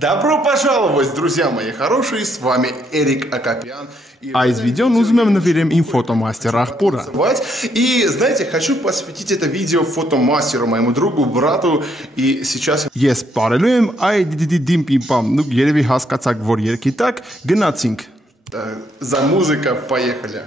Добро пожаловать, друзья мои хорошие, с вами Эрик Акопян. Այս վիդեոն ուզում եմ նվիրեմ իմ ֆոտոմաստեր աղբորը։ И, знаете, хочу посвятить это видео фотомастеру, моему другу, брату, и сейчас... Ես բարելու եմ դիմպիպամ, երևի հասկացաք, որ երկի տակ գնացինք։ За музыка, поехали.